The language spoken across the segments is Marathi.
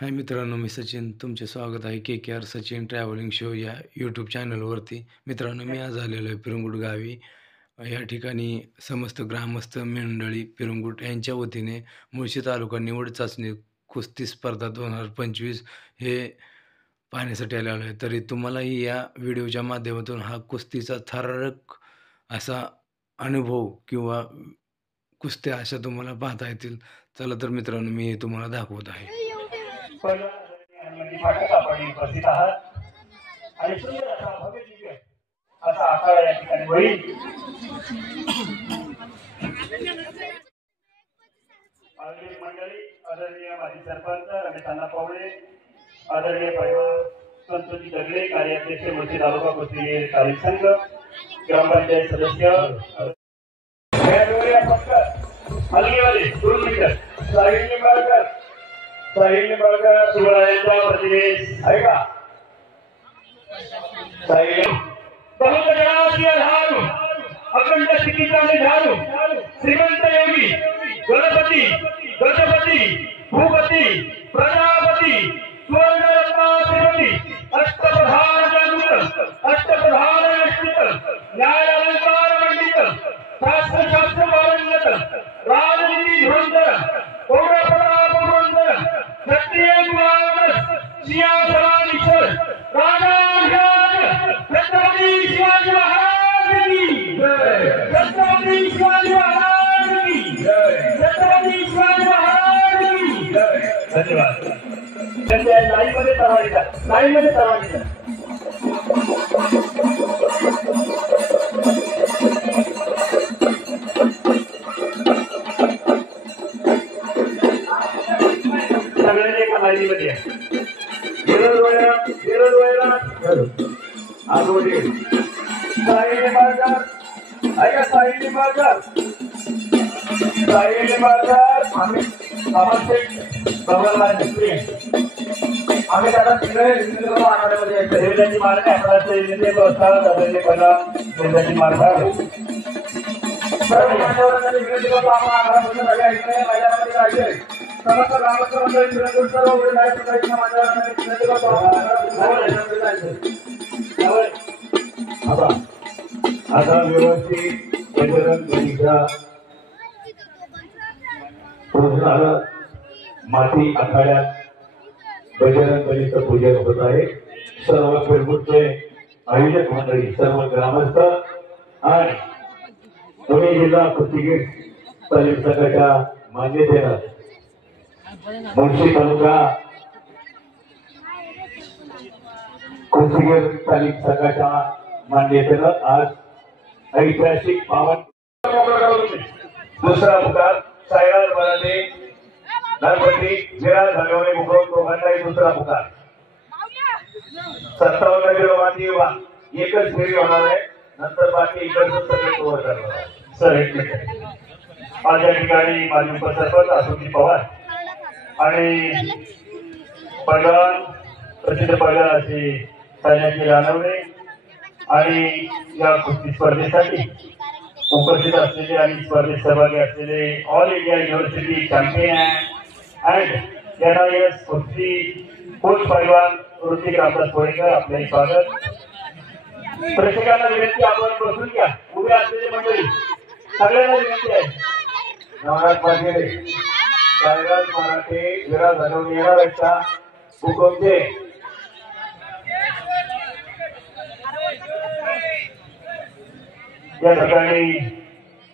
हाय मित्रांनो, मी सचिन. तुमचे स्वागत आहे KKR सचिन ट्रॅव्हलिंग शो या यूट्यूब चॅनलवरती. मित्रांनो, मी आज आलेलो आहे पिरंगुट गावी. या ठिकाणी समस्त ग्रामस्थ मंडळी पिरंगुट यांच्या वतीने मुळशी तालुका निवड चाचणी कुस्ती स्पर्धा 2025 हे पाहण्यासाठी आलेलो आहे. तरी तुम्हालाही या व्हिडिओच्या माध्यमातून हा कुस्तीचा थरारक असा अनुभव किंवा कुस्त्या अशा तुम्हाला पाहता येतील. चला तर मित्रांनो, मी हे तुम्हाला दाखवत आहे. फाटक आपण उपस्थित आहात आणि सुंदर असा भव्य दिव्य असा आखाडा या ठिकाणी होईल. आदरणीय मंडळी, आदरणीय माजी सरपंच रमेश अण्णा पावळे, आदरणीय पैलवान संतोषी दगडे, कार्याध्यक्ष मुळशी तालुका कुस्ती तालीम संघ, ग्रामपंचायत सदस्य हलगेवाले 2 मीटर साहिल निंबाळकर शिवरायांचा प्रतिनिधी आहे का? साहिल बहुत जनाची धारू अखंड स्थितीचा धारू श्रीमंत योगी गणपती भूपती प्रजापती स्वर्णरत्न श्रीमती अष्टप्रधान जागृत अष्टप्रधान निश्चित न्याय अलंकार मंडित शास्त्र पारंगत राजनीती धुरंधर क्षत्रिय सिंहासनाधीश्वर राजाधिराज छत्रपती शिवाजी महाराज की जय. छत्रपती शिवाजी महाराज की जय. छत्रपती शिवाजी महाराज की जय. धन्यवाद. त्यांच्या लाईव्हमध्ये परवानगी मध्ये आगोडी साहिल निंबाळकर आम्ही त्याला तिकडे आठवड्यामध्ये देवजाची मार्ग देवजाची मार्ग समस्त ग्रामस्थ मंडळी आता व्यवस्थित माती आखाड्यात बजरंग बलीचं पूजन होत आहे. सर्व पिरगुटचे आयोजक मंडळी, सर्व ग्रामस्थ आणि पुणे जिल्हा कुस्तीगीर तालीम संघाच्या मान्यतेनं मुळशी तालुका कुस्तीगीर तालीम संघाच्या मान्यतेनं आज ऐतिहासिक पावन दुसरा पुकार साईराज मराठे गणपती विराज झाल्यामुळे मुखवून दोघांनाही दुसरा पुकार 57 किलो माती एकच फेरी होणार आहे. नंतर बाकी इकडचं सगळे कव्हर करणार आहे. सर एक मिनिट. आज या ठिकाणी माजी उपसरपंच आसुजी पवार आणि पैलवान प्रसिद्ध पैलवान असे सैन्याची रानवणे आणि या कुस्ती स्पर्धेसाठी उपस्थित असलेले आणि स्पर्धेत सहभागी असलेले all India university champion and NIS कुस्ती कोच पैलवान ऋतिक रामदास कोळेकर, आपले स्वागत. प्रेक्षकांना विनंती, आपण बसून घ्या. उभे असलेले मंडळी सगळ्यांना विनंती आहे. नवनाथ पाटील, साईराज मराठे, विराज झाल्यावर येणार आहेत का? हुकुमचे या ठिकाणी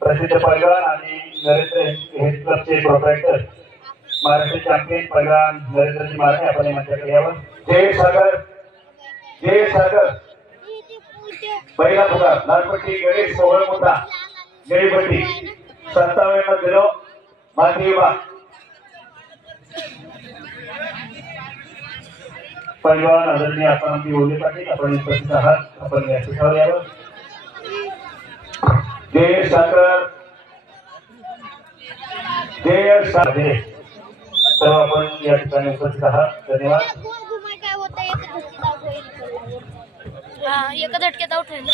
प्रसिद्ध पैलवान आणि नरेंद्र हेल्थ क्लबचे प्रोप्रायटर महाराष्ट्र चॅम्पियन पैलवान नरेंद्रजी मारणे आपण मंचाकडे यावं. जय सागर पहिला पुकार लालपट्टी गणेश सोहळ मोठा गळीपट्टी 57 किलो माती विभाग पैलवान आदरणीय आपण ओले पाटील आपण उपस्थित आहात. आपण व्यासपीठावर यावं. जय सागर सर्व आपण या ठिकाणी उपस्थित आहात. धन्यवाद. एका झटक्यात आउट होईल.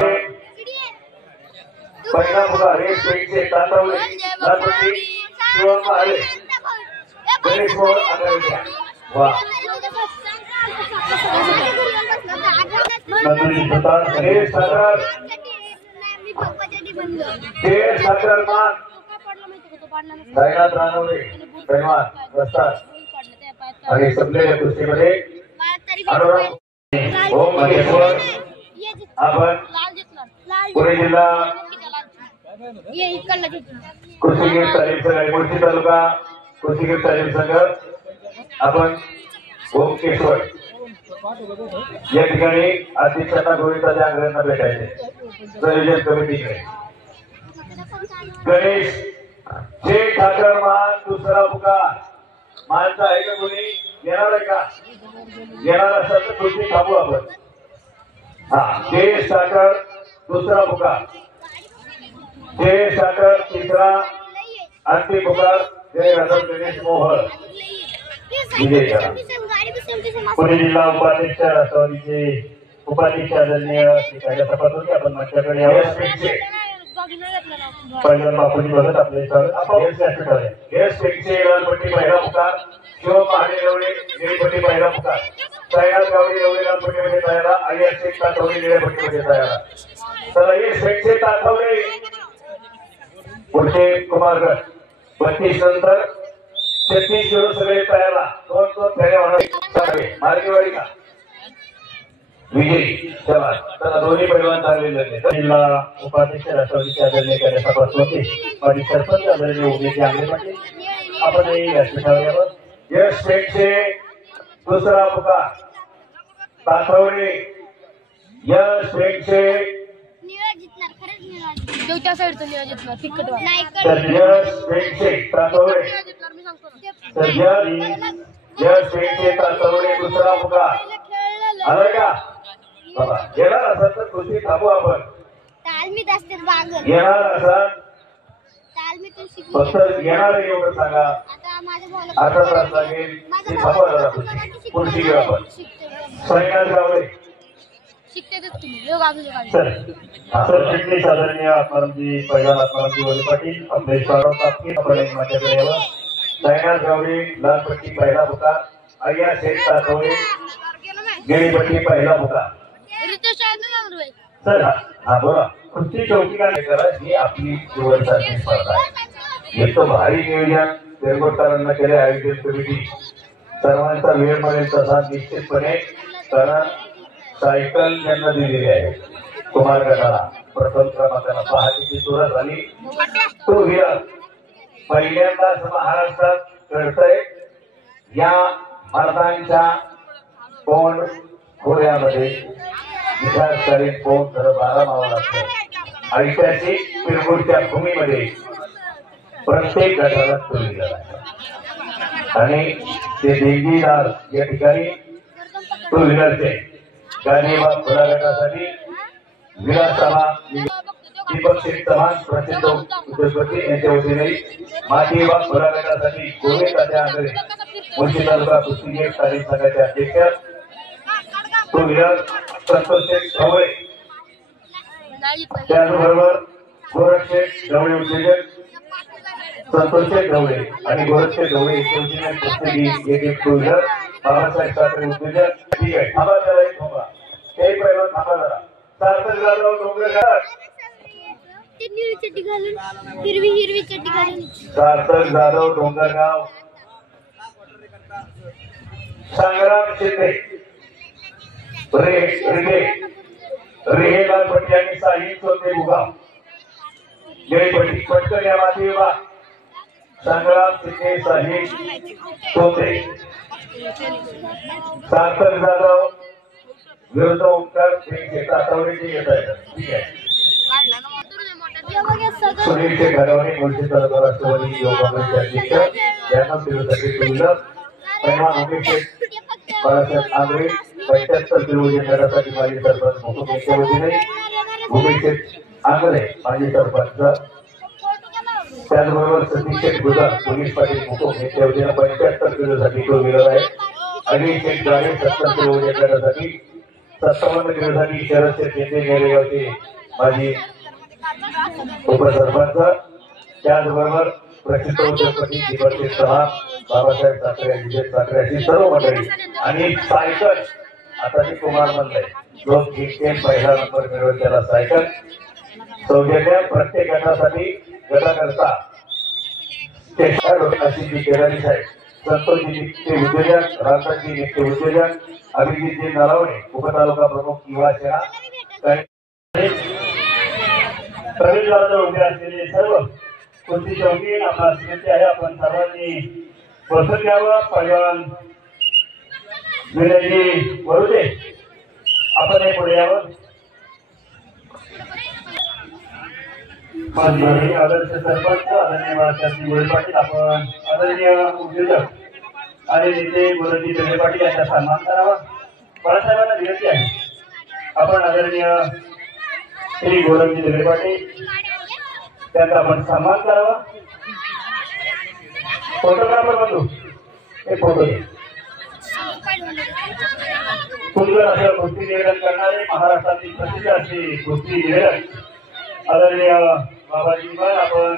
पहिला पुकार रेस पेटचे तातावले लालपट्टी शिवम आले गणेश मोहन आगरवाडिया वा नंदुरी सुतार हे सागर मान साईनाथ रानवडे पैलवान रस्ता आणि संपलेल्या कुस्तीमध्ये अनुराग ओम महेश्वर आपण पुणे जिल्हा कृषीगीर तालीम संघ मुळशी तालुका कृषीगीर तालीम संघ आपण ओमकेश्वर या ठिकाणी अध्यक्षांना गोविंदाच्या आग्रहांना भेटायचे संयोजन कमिटीकडे गणेश जे ठाकर मान दुसरा पुकार माणसं आहे का कोणी येणार आहे का येणार असेल तर कृती थांबू आपण हा जे ठाकर दुसरा पुकार जे ठाकर तिसरा अंतिम पुकार जय राधा गणेश मोहर विजय करा पुणे जिल्हा उपाध्यक्ष राष्ट्रवादीचे उपाध्यक्ष आदरणीय श्री कैलासपात होते आपण माझ्याकडे पहिल्यांदा बापूजी बघत आपले लालपट्टी पहिला पुकार शिव महाडे एवढे निळीपट्टी पहिला पुकार साईनाथ गावडे एवढे लालपट्टीमध्ये तयारा आणि शेख तातवडे निळ्यापट्टीमध्ये तयारा चला हे शेखचे तातवडे पुढचे कुमारगड 32 नंतर 33 शिव सगळे तयारा दोन फेऱ्या होणार मार्गेवाडी का विजयी चला चला दोन्ही पैलवान चाललेले जिल्हा उपाध्यक्ष राष्ट्रवादीचे आदरणीय कैलासपात होते आणि सरपंच आदरणीय उमेदवार आंबे पाटील आपण व्यासपीठावर यश शेखचे दुसरा पुकार तातवडे यश शेखचे यश शेखचे तातवडे यश शेखचे तातवडे दुसरा पुकार आलाय का बाबा येणार असाल तर कृषी थांबू आपण येणार असाल फक्त येणार आहे एवढं सांगा आता तास लागेल ते थांबवा जरा कृषी घेऊ आपण साईनाथ गावडे चिटणीस आदरणीय आत्मारामजी पहिला आत्मारामजी वरे पाटील आपले स्वागत आपण माझ्याकडे यावं साईनाथ गावडे लालपट्टी पहिला पुकार अय्या शेख तातवडे निळीपट्टी पहिला पुकार सर हा बोला कुस्ती चौकी काय करा ही आपली निवडसाची स्पर्धा आहे एक तर भारी नियोजन तेरगोटकरांना केले आयोजन कमिटी सर्वांचा वेळ मिळेल तसा निश्चितपणे कारण सायकल त्यांना दिलेली आहे कुमार गटाला प्रथम क्रमांकाला पहाटेची सुरुवात झाली तो व्हीलर पहिल्यांदाच महाराष्ट्रात घडतंय या मर्दांच्या कोण खोऱ्यामध्ये विचारशाली कोण तर 12 मावा लागतं ऐतिहासिक पिरगुडच्या भूमीमध्ये प्रत्येक गटाला तो व्हीलर आहे आणि ते देंगीदार या ठिकाणी टू व्हीलरचे गांधीबाग खुला गटासाठी विलाससभा दीपक शेख चव्हाण प्रसिद्ध उद्योगपती यांच्या वतीने मातीबाग खुला गटासाठी गोविंद तात्या आंधळे मुळशी तालुका कुस्तीगीर तालीम संघाचे अध्यक्ष टू व्हीलर संतोष शेख ढवळे त्याचबरोबर गोरख शेख ढवळे उद्योजक संतोष शेख ढवळे आणि गोरख शेख ढवळे इंजिनियर कुस्तीगीर एक टू व्हीलर बाबासाहेब साखरे उद्योजक ठीक आहे थांबा जरा एक थांबा ते पहिला थांबा जरा सार्थक जाधव डोंगरघाट हिरवी चड्डी घालून सार्थक जाधव डोंगरगाव संग्राम शिंदे रेहेलाल पट्टी आणि साहिल चोंदे उगाव निळीपट्टी पटकन या माती विभाग संग्राम शिंदे साहिल चोंदे सार्थक जाधव विरुद्ध ओंकार तातवडीचे येत आहेत ठीक आहे सुनीलचे घरवाणी मुळशी तालुका राष्ट्रवादी युवक काँग्रेसचे अध्यक्ष यांना फिरवसाठी टू व्हीलर पैलवान उमेश बाळासाहेब आंधळे 75 किलो येण्यासाठी माजी सरपंच मुकुंद यांच्या वतीने उमेश आंधळे माजी सरपंच त्याचबरोबर सतीश शेठ गुजर पोलीस पाटील मुकुंद यांच्या वतीने 75 किलोसाठी टू व्हीलर आहे अनिल शेठ गाडे 70 किलो येण्यासाठी 57 किलोसाठी शरद शेठ येथे नेरेगावचे माजी उपसरपंच त्याचबरोबर प्रसिद्ध उद्योगपती दिवससिंग चव्हाण, बाबासाहेब ठाकरे, विजय ठाकरे अशी सर्व मंडळी आणि सायकल आता जी कुमार म्हणलंय जो जिंकेल पहिला नंबर मिळवेल त्याला सायकल सौजन्य प्रत्येक गटासाठी गटाकरता अशी जी केराणी साहेब संतोषजी नित्य उद्योजक, रामदासजी नित्य उद्योजक, अभिजितजी नलावणे उपतालुका प्रमुख युवा सेना प्रवेशद्वाराजवळ उभे असलेले सर्व कुस्ती शौकीन आपला विनंती आहे आपण सर्वांनी बसून घ्यावं. पैलवान विनयजी वरुडे आपण हे पुढे यावं. माझे आदर्श सरपंच आदरणीय बाळासाहेब गोळे पाटील, आपण आदरणीय उद्योजक आणि नेते गुरुजी दंडे पाटील यांचा सन्मान करावा. बाळासाहेबांना विनंती आहे आपण आदरणीय श्री गोरखजी दंडे पाटील त्यांचा आपण सन्मान करावा. फोटोग्राफर बंधू हे फोटो घे. सुंदर असं कुस्ती निवेदन करणारे महाराष्ट्रातील प्रसिद्ध असे कुस्ती निवेदन आदरणीय बाबाजी पण आपण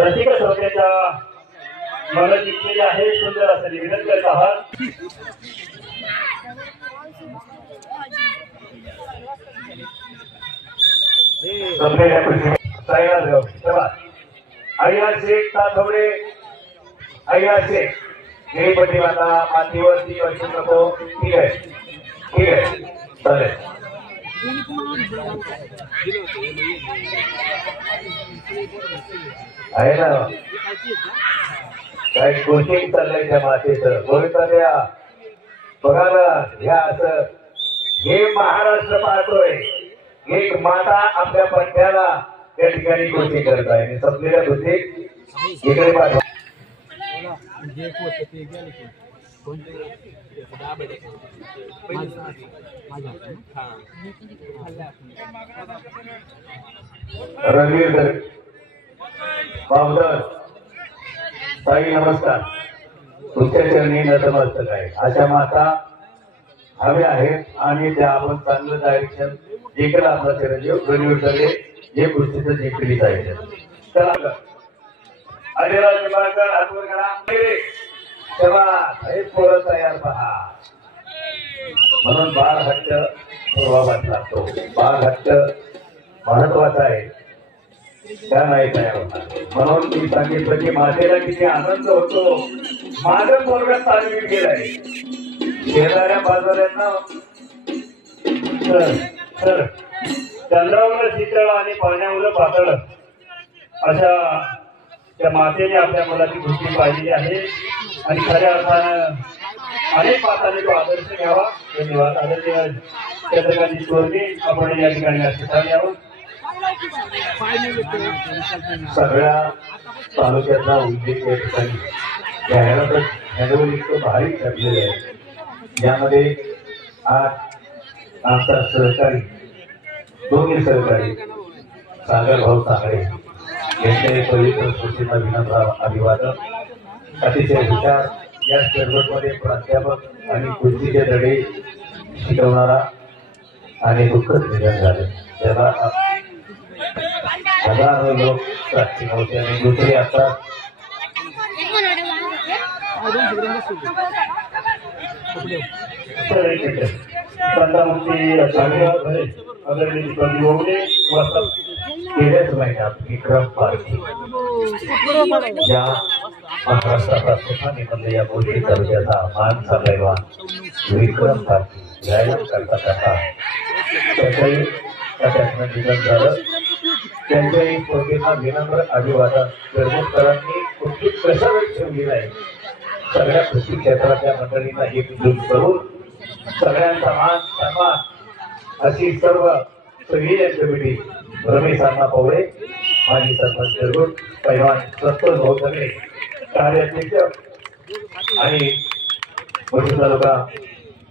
रसिक श्रोत्याच्या मन जिंकलेले आहे. सुंदर असं निवेदन करत आहात. शेख ताथवडे शेख हे पट्टीवाला मातीवरती वर्षी नको. ठीक आहे ठीक आहे चालेल. आहे ना काय कोचिंग चाललंय त्या मातेचं गोविंदा द्या बघा ना. ह्या असं हे महाराष्ट्र पाहतोय एक माता आपल्या पट्ट्याला त्या ठिकाणी कोचिंग करत आहे. संपलेल्या कोचिंग इकडे पाठवा. रणवीर बावधर ताई नमस्कार. तुमच्या चरणी नतमस्तक आहे. अशा माता हव्या आहेत आणि त्या आपण चांगलं डायरेक्शन जिंकला आपला चिरंजीव रणवीर सगळे हे गोष्टीचं जिंकली जायचं. चला अजयराज निंबाळकर हातवर करा. तेव्हा हे पोरं तयार पहा. म्हणून बाळ हट्ट प्रभावात लागतो. बाळ हट्ट महत्वाचा आहे. त्या नाही तयार होणार. म्हणून मी सांगितलं की माझ्याला किती आनंद होतो. माझं पोरगा तालमीत गेलाय. शेजाऱ्या बाजाऱ्यांना चंद्रावर शीतळ आणि पाण्यावर पातळ अशा त्या मातेने आपल्या मुलाची गोष्टी पाहिलेली आहे आणि खऱ्या अर्थानं अनेक पाताने तो आदर्श घ्यावा. धन्यवाद. आदरणीय चंद्रकांत चोरगे आपण या ठिकाणी अस्तित्वात यावं. सगळ्या तालुक्यातला उल्लेख या ठिकाणी घ्यायला तर ह्याच्यावर इतकं भारी ठरलेलं आहे. यामध्ये आज आमचा सहकारी दोन्ही सहकारी सागर भाऊ सागरे यांच्या पवित्र स्मृतींना विनम्र अभिवादन. अतिशय हुशार या स्पर्धेमध्ये प्राध्यापक आणि कुस्तीचे धडे शिकवणारा आणि दुःखद निधन झाले. त्याला हजारो लोक साक्षी नव्हते आणि दुसरे आता गेल्याच महिन्यात विक्रम पारखी या महाराष्ट्राचा सुखाने या गोष्टी तालुक्याचा मानचा पैलवान विक्रम पारखी यायला करता करता त्याचंही अटॅचमेंट निधन झालं. त्यांच्याही स्मृतींना विनम्र अभिवादन. कर्मकरांनी कुस्ती कशा वेळ ठेवलेला आहे. सगळ्या कुस्ती क्षेत्रातल्या मंडळींना एकजूट करून सगळ्यांचा मान सन्मान अशी सर्व सगळी कमिटी रमेश अण्णा पवळे माजी सरपंच शिरगुट पैलवान संतोष भाऊ सगळे कार्याध्यक्ष आणि मोठी तालुका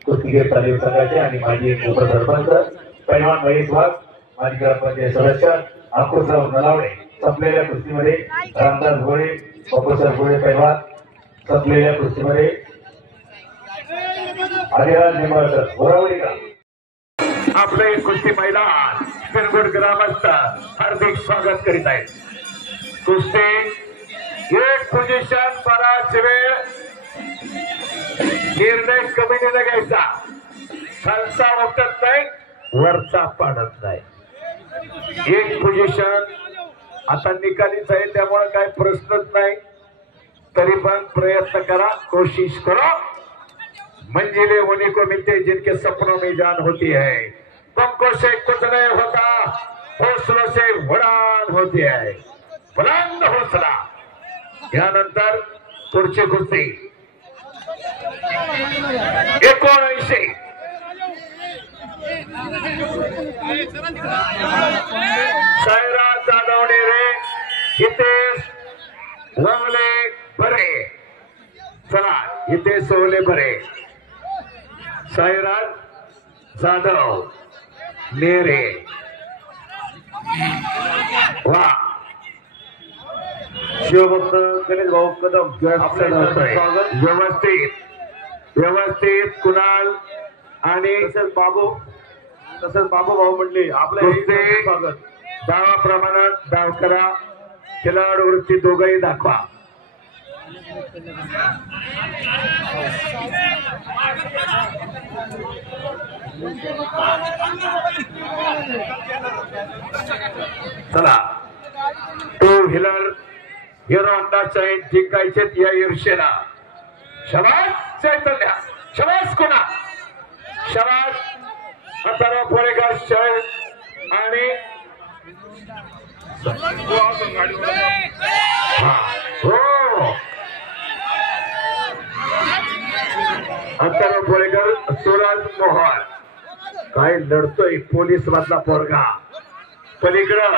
कुस्तीगीर तालीम संघाचे आणि माजी उपसरपंच पैलवान महेश वाघ माजी ग्रामपंचायत सदस्य अंकुशराव नलावडे. संपलेल्या कुस्तीमध्ये रामदास घोडे बापूसाहेब घोडे पैलवान. संपलेल्या कुस्तीमध्ये अजयराज निंबाळकर बोरावडी का आपले कुस्ती मैदान पिरगुड ग्रामस्थ हार्दिक स्वागत करीत आहेत. कुस्ती एक पोझिशन बराच वेळ निर्णय कमिटीने घ्यायचा. खालचा उठत नाही, वरचा पाडत नाही. एक पोझिशन आता निकालीच आहे, त्यामुळे काय प्रश्नच नाही. तरी पण प्रयत्न करा, कोशिश करो. मंजिले उन्हीं को मिलते जिनके सपनों में जान होती है. पंखों से कुछ नहीं होता, हौसलों से उड़ान होती है. बुलंद हौसला. यानंतर पुढची कुस्ती 79. साईराज जाधव नेरे, हितेश ववले बरे. चला, हितेश ववले बरे, साईराज जाधव नेरे. वा शिवभक्त गणेश भाऊ कदम व्यवस्थित व्यवस्थित. कुणाल आणि बाबू भाऊ म्हणले आपल्या स्वागत. डावाप्रमाणात डाव करा. खेळाडू वृत्ती दोघंही दाखवा. चला, two wheeler hero Honda shine जिंकायचे या ईर्षेला. शबास चैतन्य, शबास कुणा, शबास अथर्व पोळेकर शाईन आणि अथर्व पोळेकर, सुराज मोहन. काय लढतोय पोलीस मधला पोरगा. पलीकडं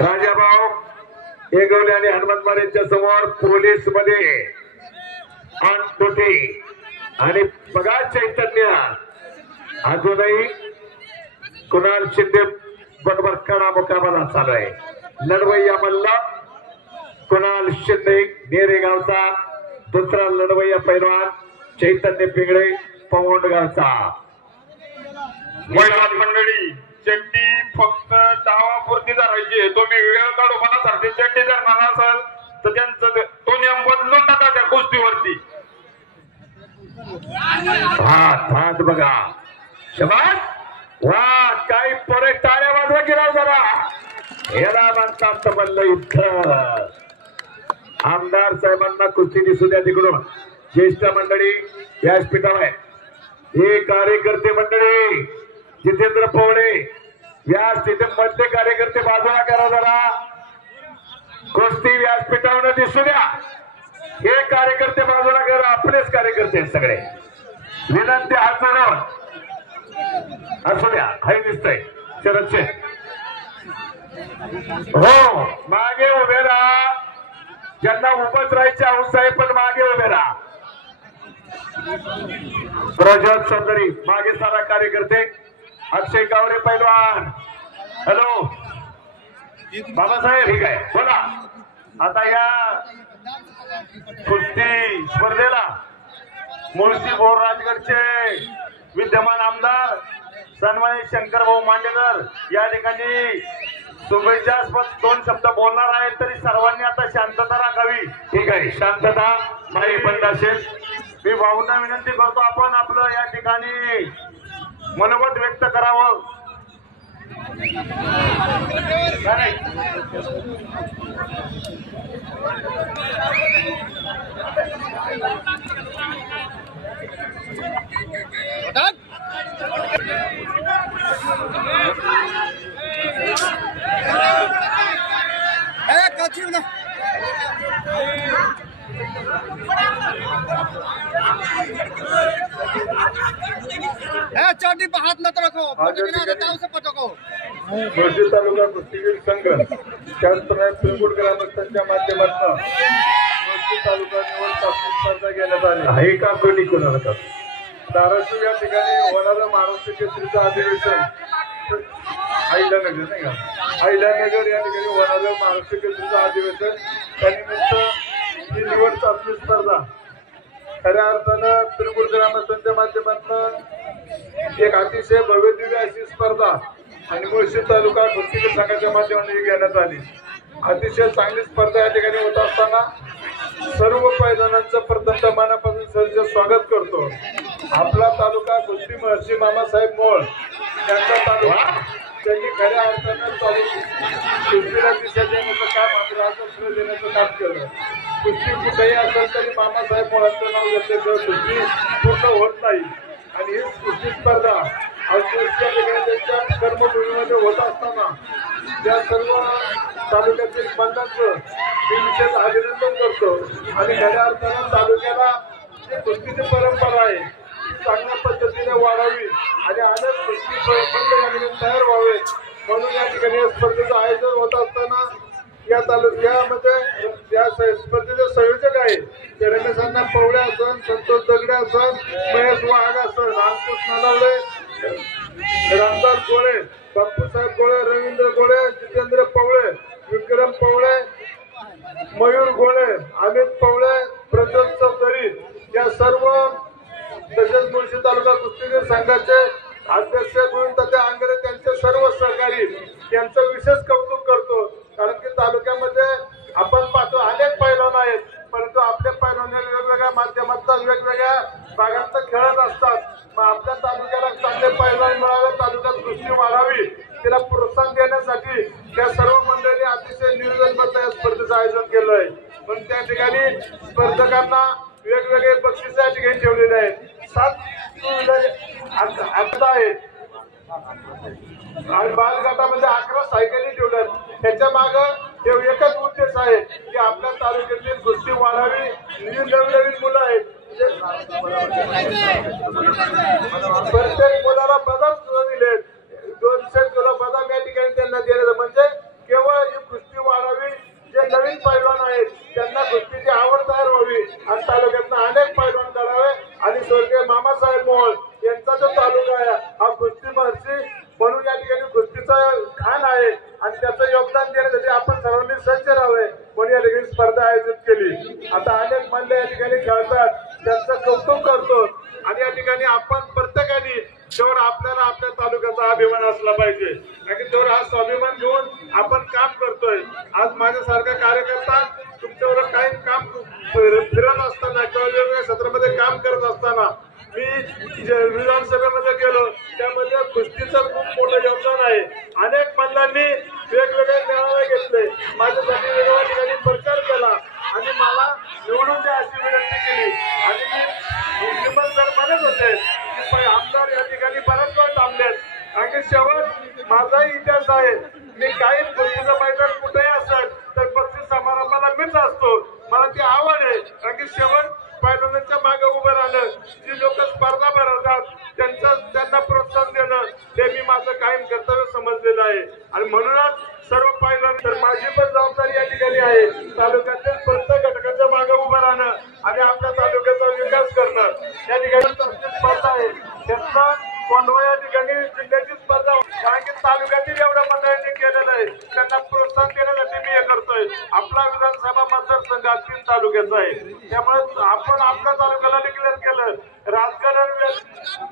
राजाभाऊ एगवले आणि हनुमंतमार यांच्या समोर पोलीस मध्ये ऑन ड्युटी. आणि बघा चैतन्य अजूनही कुणाल शिंदे बरोबर कडा मुकाबला चालू आहे. लढवय्या मल्ला कुणाल शिंदे नेरे गावचा. दुसरा लढवय्या पैलवान चैतन्य पिंगळे पवंड गावचा. महिला मंडळी, चड्डी फक्त डावापुरती धरायची. तुम्ही वेळ काढूपणासारखी चड्डी धरणार असाल तर त्यांचं तो नियम बदलून टाका त्या कुस्तीवरती. हात बघा. शबास. वा, काही पोरे टाळ्या वाजवा की राव जरा. याला म्हणतात मल्ल युद्ध. आमदार साहेबांना कुस्ती दिसू द्या तिकडून. ज्येष्ठ मंडळी व्यासपीठावर आहे. हे कार्यकर्ते मंडळी, जितेंद्र पवळे व्यास, तिथे मधले कार्यकर्ते बाजूला करा जरा. कुस्ती व्यासपीठावर दिसू द्या. हे कार्यकर्ते बाजूला करा, आपलेच कार्यकर्ते आहेत सगळे. विनंती हात जोडून असू द्या. हाय दिसतंय शरदचे. हो, मागे उभे राहा. ज्यांना उभंच राहायचे हौस आहे पण मागे उभे राहा. प्रज्वल चौधरी मागे सारा कार्यकर्ते. अक्षय गावरे पैलवान. हॅलो बाबासाहेब, ठीक आहे बोला. आता या कुस्ती स्पर्धेला मुळशी बोर राजगडचे विद्यमान आमदार सन्मानित शंकरभाऊ मांडेकर या ठिकाणी शुभेच्छास्पद 2 शब्द बोलणार आहेत. तरी सर्वांनी आता शांतता राखावी. ठीक आहे, शांतता नाही बंद असेल. मी भाऊंना विनंती करतो, आपण आपलं या ठिकाणी मनोगत व्यक्त करावं. चाटी पर हाथ मत रखो, से पटको. मुळशी तालुका कुस्तीगीर संघ त्याचप्रमाणे पिरंगुट ग्रामस्थांच्या माध्यमातून मुळशी तालुका निवड चाचणी स्पर्धा घेण्यात आली आहे का कोणी कोणाला का. धाराशिव या ठिकाणी होणारं महाराष्ट्र केसरीचं अधिवेशन अहिल्यानगर नाही का, अहिल्यानगर या ठिकाणी होणारं महाराष्ट्र केसरीचं अधिवेशन त्यानिमित्त ही निवड चाचणी स्पर्धा खऱ्या अर्थानं पिरंगुट ग्रामस्थांच्या माध्यमातून एक अतिशय भव्य दिव्य अशी स्पर्धा आणि मुळशी तालुका कुस्तीगीर संघाच्या माध्यमातून घेण्यात आली. अतिशय चांगली स्पर्धा या ठिकाणी होत असताना सर्व पैलवानांचं प्रथम मनापासून सहर्ष स्वागत करतो. आपला तालुका कुस्ती महर्षी मामासाहेब मोळ यांचा तालुका त्यांनी खऱ्या अर्थानं कुस्तीला दिशा देण्याचं काम आपल्याला श्रेय देण्याचं काम केलं. कुस्ती कुठेही असेल तरी मामासाहेब मोळांचं नाव घेतल्याशिवाय कुस्ती पूर्ण होत नाही. आणि ही कुस्ती स्पर्धा त्यांच्या कर्मभूमीमध्ये होत असताना त्या सर्व तालुक्यातील बंधांचं मी विशेष अभिनंदन करतो. आणि खऱ्या अर्थानं तालुक्याला कुस्तीची परंपरा आहे चांगल्या पद्धतीने वाढावी आणि अनेक कुस्ती बंद तयार व्हावे म्हणून या ठिकाणी या स्पर्धेचं आयोजन होत असताना या तालुक्यामध्ये या स्पर्धेचे संयोजक आहे ते रमेश अण्णा पवळे असन, संतोष दगडे असन, महेश वाघ असन, रामकृष्ण नलावळे, रामदास गोळे, बापूसाहेब गोळे, रवींद्र गोळे, जितेंद्र पवळे, विक्रम पवळे, मयूर गोळे, अमित पवळे, प्रज्वल चौधरी या सर्व तसेच मुळशी तालुका कुस्तीगीर संघाचे अध्यक्ष गोविंदतात्या आंगरे त्यांचे सर्व सहकारी यांचं विशेष कौतुक करतो. कारण की तालुक्यामध्ये आपण पाहतो अनेक पैलवान आहेत परंतु आपले पैलवान वेगवेगळ्या माध्यमातून वेगवेगळ्या भागात खेळत असतात. मग आपल्या तालुक्याला चांगले पैलवान मिळावे, तालुक्यात कुस्ती वाढावी तिला प्रोत्साहन देण्यासाठी त्या सर्व मंडळींनी अतिशय नियोजनबद्ध या स्पर्धेचं आयोजन केलं आहे. म्हणून त्या ठिकाणी स्पर्धकांना वेगवेगळे बक्षीस या ठिकाणी ठेवलेले आहेत. 7 आहेत आणि बालगटामध्ये 11 सायकली ठेवल्यात. त्याच्या माग एकच उद्देश आहे की आपल्या तालुक्यातील कुस्ती वाढावी. नवीन मुलं आहेत प्रत्येक मुलाला बदाम सुद्धा दिलेत. 200 किलो बदाम या ठिकाणी त्यांना दिले म्हणजे केवळ ही कुस्ती वाढावी. जे नवीन पैलवान आहेत त्यांना कुस्तीची आवड तयार व्हावी आणि तालुक्यातून अनेक पैलवान घडावे. आणि स्वर्गीय मामासाहेब मोळ यांचा जो तालुका आहे हा कुस्ती महर्षी म्हणून या ठिकाणी कुस्तीचं खाण आहे आणि त्याचं योगदान देण्यासाठी आपण सर्वांनी सज्ज राहावे म्हणून या ठिकाणी स्पर्धा आयोजित केली. आता अनेक मल्ल या ठिकाणी खेळतात त्यांचं कौतुक करतो. आणि या ठिकाणी आपण प्रत्येकाने जेवढा आपल्याला आपल्या तालुक्याचा अभिमान असला पाहिजे कारण की जेवढा हा स्वाभिमान घेऊन आपण काम करतोय. आज माझ्यासारखा कार्यकर्ता तुमच्यावर काही काम फिरत असताना किंवा वेगवेगळ्या क्षेत्रामध्ये काम करत असताना मी विधानसभेमध्ये गेलो त्यामध्ये कुस्तीचं खूप मोठं योगदान आहे. अनेक मल्लांनी वेगवेगळे मेळावे घेतले, माझ्यासाठी वेगवेगळ्या ठिकाणी प्रचार केला आणि मला निवडून द्या अशी विनंती केली. आणि मी सर म्हणत होते की आमदार या ठिकाणी बराच वेळ थांबलेत आणि शेवट माझाही इतिहास आहे. मी काही कुस्तीचं मैदान कुठेही असेल तर बक्षीस समारंभाला मीच असतो. मला ती आवड आहे कारण की शेवट पैलवानांच्या मागे उभं राहणं, जी लोक स्पर्धा भरवतात त्यांना प्रोत्साहन देणं हे मी माझं कायम कर्तव्य समजलेलं आहे. आणि म्हणूनच सर्व पैलवान तर माझी पण जबाबदारी या ठिकाणी आहे तालुक्यातील प्रत्येक घटकाच्या मागे उभं राहणं आणि आपल्या तालुक्याचा विकास करणं. या ठिकाणी स्पर्धा आहे त्यांचा कोंडवा या ठिकाणी जिल्ह्याची स्पर्धा कारण की तालुक्यातील एवढ्या मंडळींनी केलेलं आहे त्यांना प्रोत्साहन देण्यासाठी मी हे करतोय. आपला विधानसभा मतदारसंघ 3 तालुक्याचा आहे त्यामुळे आपण आपल्या तालुक्याला डिक्लेअर केलं. राजकारण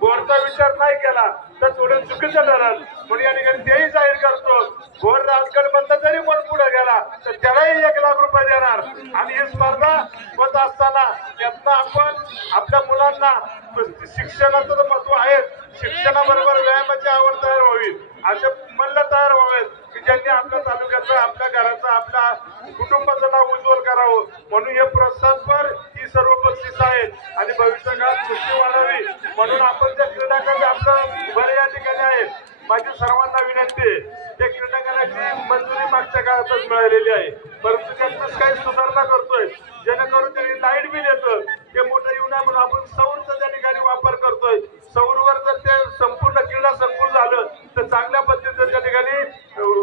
घोरचा विचार नाही केला तर थोडं चुकीचं ठरल म्हणून या ठिकाणी तेही जाहीर करतो. घोर राजकारण बंद जरी कोण पुढे गेला तर त्यालाही 1 लाख रुपये देणार. आणि ही स्पर्धा होत असताना त्यातनं आपण आपल्या मुलांना शिक्षणाचं महत्व आहे. शिक्षणाबरोबर व्यायामाची आवड तयार व्हावी असे मल्ल तयार व्हावेत की ज्यांनी आपल्या तालुक्याचं आपल्या घराचं आपल्या कुटुंबाचं नाव उज्ज्वल करावं. म्हणून हे प्रोत्साहनपर ही सर्व बक्षीस आहेत आणि भविष्यकाळात कुस्ती वाढावी म्हणून आपण ज्या क्रीडांगण आपलं बरे या ठिकाणी आहे. माझी सर्वांना विनंती आहे त्या क्रीडांगणाची मंजुरी मागच्या काळातच मिळालेली आहे परंतु त्यातच काही सुधारणा करतोय जेणेकरून त्यांनी लाईट बिल येतं ते मोठं येऊ नये म्हणून आपण सौरचा त्या ठिकाणी वापर करतोय. सौरवर जर ते संपूर्ण क्रीडा संकुल झालं तर चांगल्या पद्धतीने त्या ठिकाणी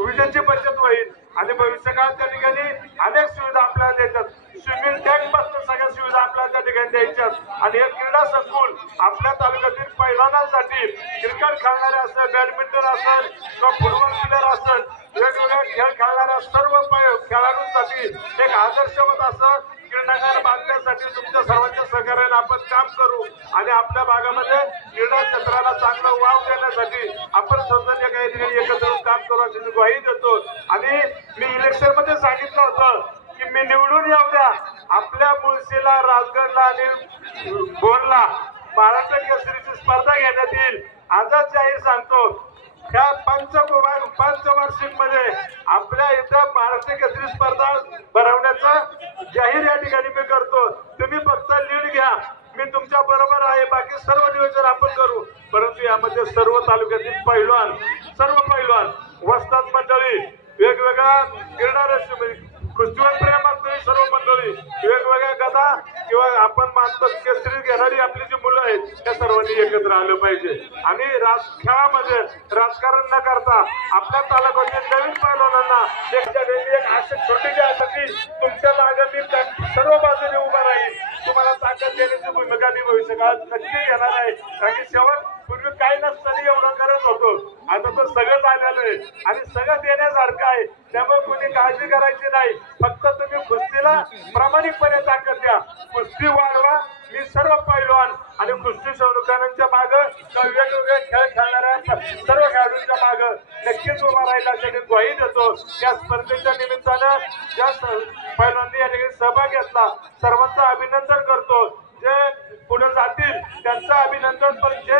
विजेची बचत होईल आणि भविष्यकाळात त्या ठिकाणी अनेक सुविधा आपल्याला देतात. स्विमिंग टँक पासून सगळ्या सुविधा आपल्याला त्या ठिकाणी द्यायच्यात आणि हे क्रीडा संकुल आपल्या तालुक्यातील पैलवानांसाठी क्रिकेट खेळणारे असेल, बॅडमिंटन असेल किंवा फुटबॉल प्लेअर असेल वेगवेगळे खेळ खेळणाऱ्या सर्व खेळाडूंसाठी एक आदर्शवत असं क्रीडांगण बांधण्यासाठी तुमच्या सर्वांच्या सहकार्याने आपण काम करू आणि आपल्या भागामध्ये क्रीडा क्षेत्राला चांगला वाव देण्यासाठी आपण स्वतःच्या काही ठिकाणी एकत्र येऊन काम करू अशी मी ग्वाही देतो. आणि मी इलेक्शन मध्ये सांगितलं होतं की मी निवडून येऊ द्या, आपल्या मुळशीला, राजगडला आणि भोरला महाराष्ट्र केसरीची स्पर्धा घेण्यात येईल. आजच जाहीर सांगतो, ह्या पंचवार्षिक मध्ये आपल्या इथं महाराष्ट्र केसरी स्पर्धा भरवण्याचा जाहीर या ठिकाणी मी करतो. तुम्ही फक्त लीड घ्या, मी तुमच्या बरोबर आहे. बाकी सर्व नियोजन आपण करू. परंतु यामध्ये सर्व तालुक्यातील पैलवान, सर्व पैलवान, वस्ताद मंडळी, वेगवेगळ्या क्रीडा कुस्तीवर प्रेम असणारी सर्व मंडळी, वेगवेगळ्या गदा किंवा आपण मानतो केसरी घेणारी आपली जी मुलं आहेत त्या सर्वांनी एकत्र आलं पाहिजे. आणि खेळामध्ये राजकारण न करता आपल्या तालुक्यातील नवीन पैलवानांना एक अशा छोटीशी असं की तुमच्या मागे मी सर्व बाजूने उभा राहील, तुम्हाला ताकद देण्याची भूमिका मी भविष्यकाळात नक्की घेणार आहे. कारण की शेवट पूर्वी काही नसताना एवढं करत होतो, आता तर सगळं आलेलं आहे आणि सगळं देण्यासारखं आहे. त्यामुळे कोणी काळजी करायची नाही. फक्त तुम्ही कुस्तीला प्रामाणिकपणे ताकद द्या, कुस्ती वाढवा. मी सर्व पैलवान आणि कुस्ती संरक्षणांच्या मागं वेगवेगळे खेळ खेळणाऱ्या सर्व खेळाडूंच्या मागं नक्कीच उभा राहिला अशी ग्वाही देतो. या स्पर्धेच्या निमित्तानं ज्या पैलवानांनी या ठिकाणी सहभाग घेतला सर्वांचं अभिनंदन करतो. जे पुढे जातील त्यांचं अभिनंदन, पण जे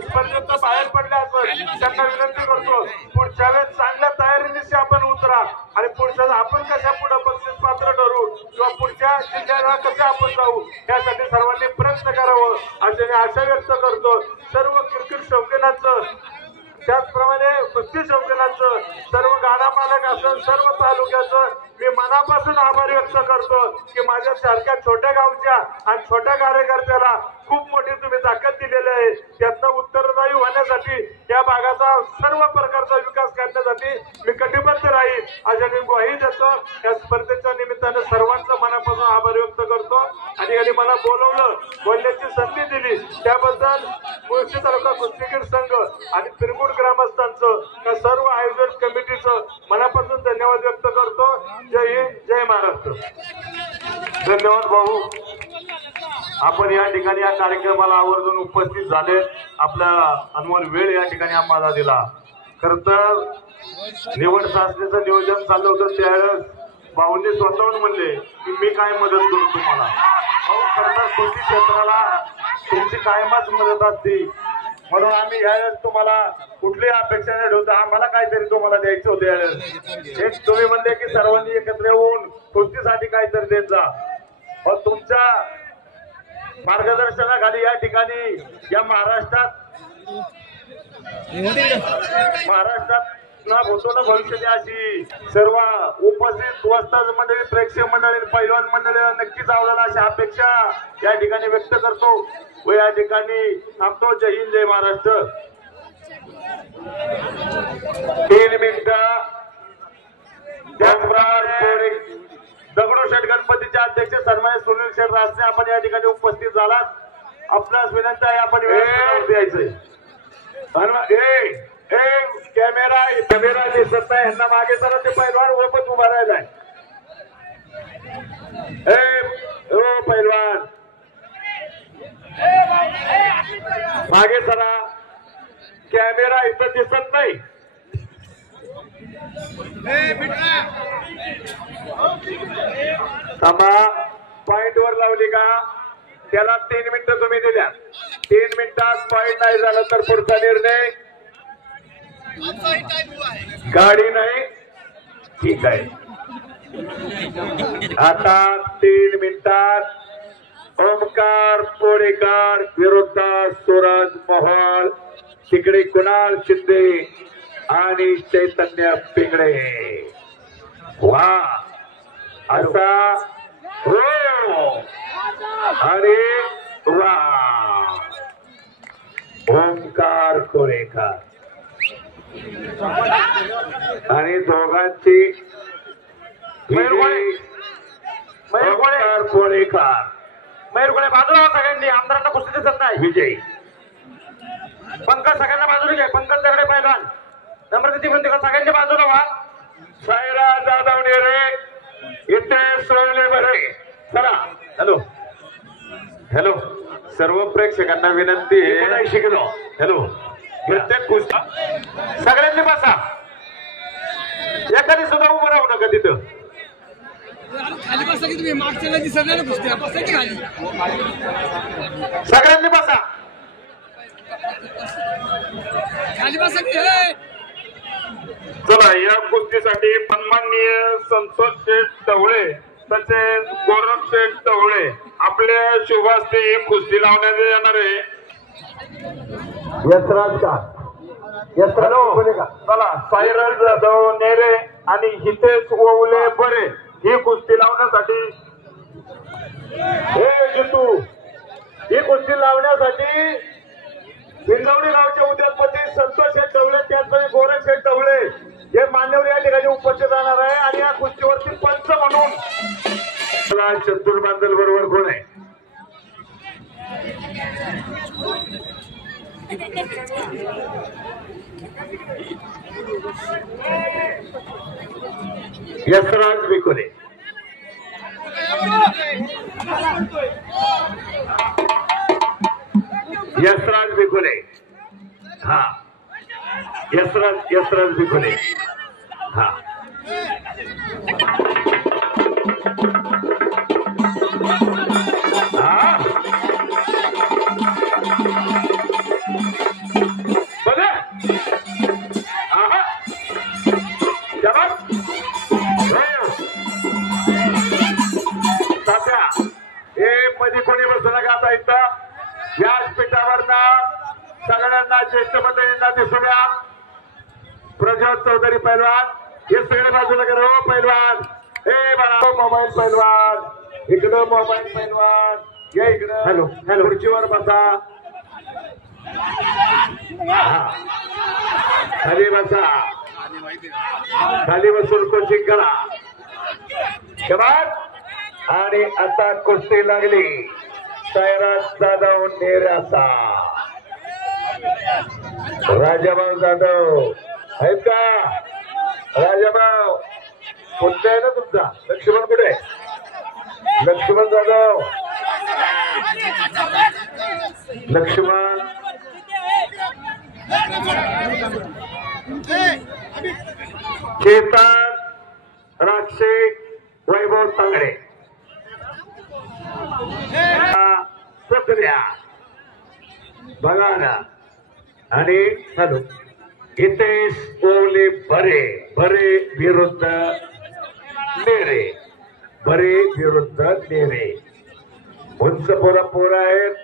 स्पर्धेतून बाहेर पडले असेल त्यांना विनंती करतो पुढच्या वेळेस चांगल्या तयारीनिशी आपण उतरा आणि पुढच्या आपण कशा पुढे बक्षीस पात्र ठरू किंवा पुढच्या जिल्ह्याला कसं आपण जाऊ यासाठी सर्वांनी प्रयत्न करावं अशी आशा व्यक्त करतो. सर्व क्रिकेट शौकीनांचं, त्याचप्रमाणे कुस्ती शौकीनांचं, सर्व गाडा मालक असेल सर्व तालुक्याचं मी मनापासून आभार व्यक्त करतो की माझ्या सारख्या छोट्या गावच्या आणि छोट्या कार्यकर्त्याला खूप मोठी तुम्ही ताकद दिलेली आहे. त्यातनं उत्तरदायी होण्यासाठी या भागाचा सर्व प्रकारचा विकास करण्यासाठी मी कटिबद्ध राहील अशा मी ग्वाही देतो. या स्पर्धेच्या निमित्तानं सर्वांचं मनापासून आभार व्यक्त करतो. आणि मला बोलवलं, बोलण्याची संधी दिली त्याबद्दल मुळशी तालुका कुस्तीगीर संघ आणि पिरगुड ग्रामस्थांचं त्या सर्व आयोजन कमिटीचं मनापासून धन्यवाद व्यक्त करतो. जय हिंद, जय महाराष्ट्र. धन्यवाद भाऊ. आपण या ठिकाणी या कार्यक्रमाला आवर्जून उपस्थित झाले. आपला अनमोल वेळ या ठिकाणी आम्हाला दिला. खरं तर निवड चाचणीचं नियोजन चाललं होतं त्यावेळेस भाऊंनी स्वतःहून म्हणले की मी काय मदत करू तुम्हाला. भाऊ खरं तर कृषी क्षेत्राला तुमची कायमच मदत असते, म्हणून आम्ही यावेळेस तुम्हाला कुठली अपेक्षा नाही ठेवतो. आम्हाला काहीतरी तुम्हाला द्यायचं होतं यावेळेस. एक तुम्ही म्हणले की सर्वांनी एकत्र येऊन कुस्तीसाठी काहीतरी देत जा. मग तुमच्या मार्गदर्शनाखाली या ठिकाणी या महाराष्ट्रात ना भूतोन भविष्यात अशी सर्व उपस्थित वस्ताद मंडळी, प्रेक्षक मंडळी, पैलवान मंडळीला नक्कीच आवडेल अशी अपेक्षा या ठिकाणी व्यक्त करतो व या ठिकाणी थांबतो. जय हिंद, जय महाराष्ट्र. 3 मिनिटं. त्याचबरोबर दगडूशेठ गणपतीचे अध्यक्ष सन्मान्य सुनील शेठ रासने आपण या ठिकाणी उपस्थित झालात. आपणास विनंती आहे आपण द्यायचंय. कॅमेरा दिसत नाही यांना मागे सर ते पैलवान ओळखत उभा राहिलाय. पैलवान मागे सरा, कॅमेरा इथं दिसत नाही. थांबा, पॉइंट वर लावली का त्याला 3 मिनिटं तुम्ही दिल्या. 3 मिनिटात पॉइंट नाही झालं तर पुढचा निर्णय गाडी नाही. ठीक आहे. आता 3 मिनिटात ओमकार पोडेकर विरुद्ध सूरज मोहोळ. तिकडे कुणाल शिंदे आणि चैतन्य पिंगळे. वा असा हो आणि वा ओमकार कोरेकर आणि दोघांची ओमकार कोरेकर. मयूरगोळे बाजूला सगळ्यांनी, आमदारांना कुस्ती दिसत नाही. विजय पंकज सगळ्यांना बाजूला घे. पंकज दगडे पैलवान नंबर किती म्हणते का सगळ्यांच्या बाजूला व्हा. सायरा जाधव नेरे इथे सोडले बरे चला. हॅलो हॅलो, सर्व प्रेक्षकांना विनंती आहे. शिकलो. हॅलो, प्रत्येक कुस्ती सगळ्यांनी बसा. एखादी सुद्धा उभं राहू नका तिथं. खाली बसा की तुम्ही, मागच्या दिसत नाही ना कुस्त्या, बसा की खाली. सगळ्यांनी बसा. खाली बसा की. हे चला, या कुस्तीसाठी सन्माननीय संतोष शेठ टवळे तसेच गोरख शेठ टवळे आपल्या शुभास्ते ही कुस्ती लावण्यात येणार आहे. यशराज का चला, साईराज जाधव नेरे आणि हितेश ओवले बरे ही कुस्ती लावण्यासाठी ही कुस्ती लावण्यासाठी हिंजवडी गावचे उद्योगपती संतोष शेठ टवळे, त्याचप्रमाणे गोरख शेठ टवळे हे मान्यवर या ठिकाणी उपस्थित राहणार आहे. आणि या कुस्तीवरती पंच म्हणून चतुर बांधल बरोबर कोण आहे? यशराज बिकोले. यशराज बिकोले. हा, यशराज बिकोले. हा, बघा. तात्या, हे मध्ये कोणी बसू नका आता इथं. व्यासपीठावरना सगळ्यांना ज्येष्ठ मंडळींना दिसू द्या. प्रज्वल चौधरी पैलवान हे सगळे बाजूला करा. हो पैलवान, हे बघा मोबाईल पैलवान, इकडं मोबाईल पैलवान, या इकडं. हॅलो हॅलो, खुर्चीवर बसा. खाली बसा. खाली बसून कोचिंग करा. आणि आता कुस्ती लागली. साईराज जाधव नेरासा. राजाभाऊ जाधव आहेत का? राजाभाऊ कोणता आहे ना तुमचा? लक्ष्मण कुठे? लक्ष्मण जाधव. लक्ष्मण चेतन राक्षे वैभव तांगडे. बघा ना. आणि हॅलो, हितेश ओवले बरे. बरे विरुद्ध नेरे. बरे विरुद्ध नेरे. उंच पोरा आहेत.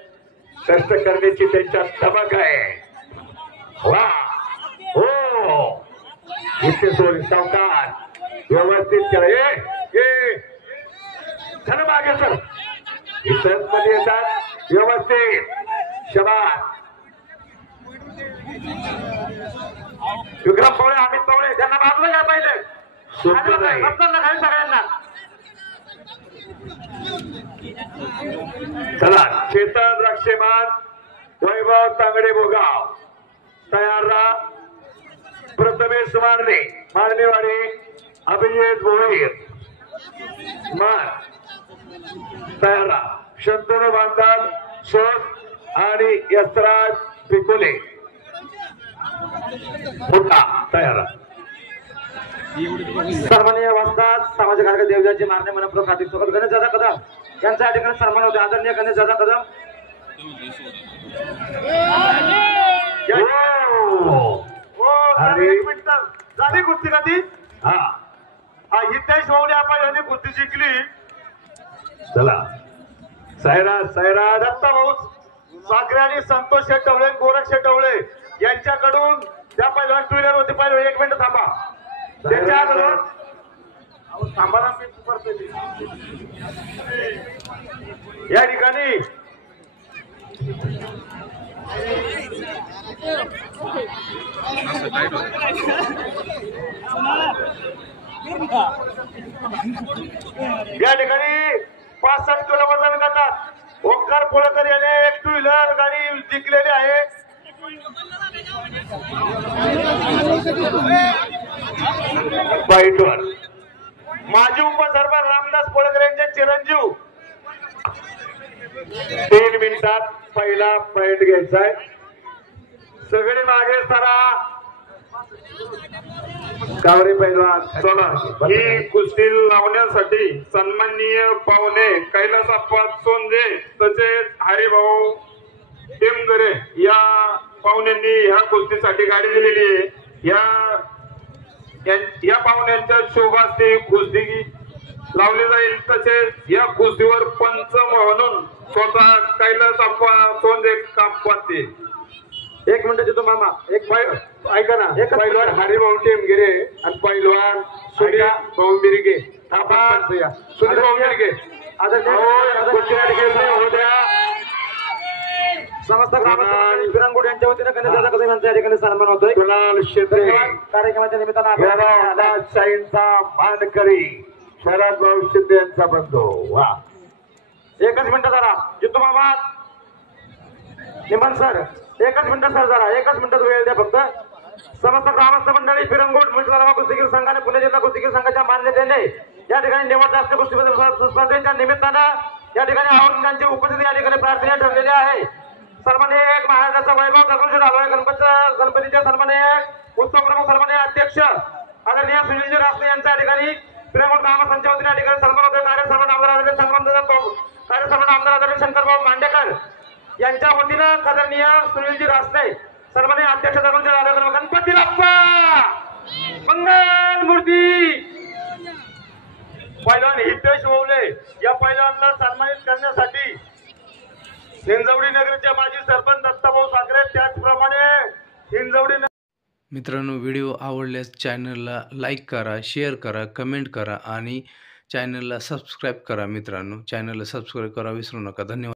कष्ट करण्याची त्यांच्या धमक आहे. वा हो, हितेश ओवले सावकार व्यवस्थित करा. खरं मागे सर, इथं मध्ये येतात व्यवस्थित. शबास. विक्रम पवळे, अमित पवळे, त्यांना बाजूला घ्या पाहिजे. खाली सगळ्यांना. चला, चेतन राक्षेमान वैभव तांगडे भोगाव तयार राहा. प्रथमेश मारणेवाडी अभिजित भोईर मान तयार राहा. शंतनू बांधाल शोध आणि यशराज पिकोले मोठा तयार राहा. सन्माननीय वस्ताद सामाजिक कार्य देवजाची मारणे मनपूर्वक हार्दिक स्वागत. गणेश दादा कदम यांच्या या ठिकाणी सन्मान होते. आदरणीय गणेश दादा कदम. झाली कुस्ती का ती? हा, हितेश ओवले आपण यांनी कुस्ती जिंकली. चला, सायरा दत्ता भाऊ साखरे आणि संतोष शेटवळे, गोरख शेटवळे यांच्याकडून त्या पहिलवान टू व्हीलर होती. पहिलं 1 मिनिट थांबा. त्याच्याकडून थांबा ना, या ठिकाणी या ठिकाणी 65 किलो वजन गटात ओंकार पोळकर याने 1 टू व्हीलर गाडी जिंकलेली आहे. फाईटवर माजी उपसरपंच रामदास पोळकर यांचे चिरंजीव 3 मिनिटात पहिला पॉइंट घ्यायचा आहे. सगळे मागे सरा. कावरे पैलवान सोना ही कुस्ती लावण्यासाठी सन्माननीय पाहुणे कैलास अप्पा सोंदे तसेच हरिभाऊ टेमगरे या पाहुण्यांनी ह्या कुस्तीसाठी गाडी दिलेली आहे. या पाहुण्यांच्या शुभास्ती कुस्ती लावली जाईल. तसेच या कुस्तीवर पंच म्हणून स्वतः कैलास अप्पा सोंदे काम पाहतील. 1 मिनिट देतो मामा. ऐका ना. एक पैलवान हरिभाऊ टेमगिरे आणि पैलवान सुनील भाऊ मिरगे. सुनील भाऊ मिरगे समस्त ग्रामस्थ यांच्या वतीने गणेश दादा कदम यांचा या ठिकाणी सन्मान होतोय. कुणाल शेते कार्यक्रमाच्या निमित्तानं शाहींचा मानकरी शरद भाऊ शिंदे यांचा बंधू. वा 1च मिनिट जरा जितू मामा निमन सर 1च मिनिट सर जरा 1च मिनिटात वेळ द्या फक्त. समस्त ग्रामस्थ मंडळी फिरंगोट मुळशीतालुका कुस्तीगीर संघ आणि पुणे जिल्हा कुस्तीगीर संघाच्या मान्यतेने या ठिकाणी निवड राष्ट्रीय कुस्ती स्पर्धेच्या निमित्तानं या ठिकाणी आवर्जून त्यांची उपस्थिती या ठिकाणी प्रार्थना ठरलेली आहे. सन्माननीय एक महाराजाचा वैभव दगडूशेठ हलवाई गणपतीचे सन्माननीय उत्सव प्रमुख सन्माननीय अध्यक्ष आदरणीय सुनीलजी रासने यांच्या या ठिकाणी फिरंगोट ग्रामस्थांच्या वतीने या ठिकाणी सन्मान होतोय. कार्यसर्वण आमदार आदरणीय आमदार आदरणीय शंकरभाऊ मांडेकर यांच्या वतीनं आदरणीय सुनीलजी रासने सन्माननीय अध्यक्ष दगडूशेठ हलवाई गणपती बाप्पा मंगल मूर्ती. पैलवान हितेश ओवले या पैलवानला सन्मानित करण्यासाठी हिंजवडी नगरीचे माजी सरपंच दत्ताभाऊ साखरे त्याचप्रमाणे हिंजवडी मित्रांनो, व्हिडिओ आवडल्यास चॅनलला लाईक करा, शेअर करा, कमेंट करा आणि चॅनलला सबस्क्राईब करा. मित्रांनो, चॅनलला सबस्क्राईब करा विसरू नका. धन्यवाद.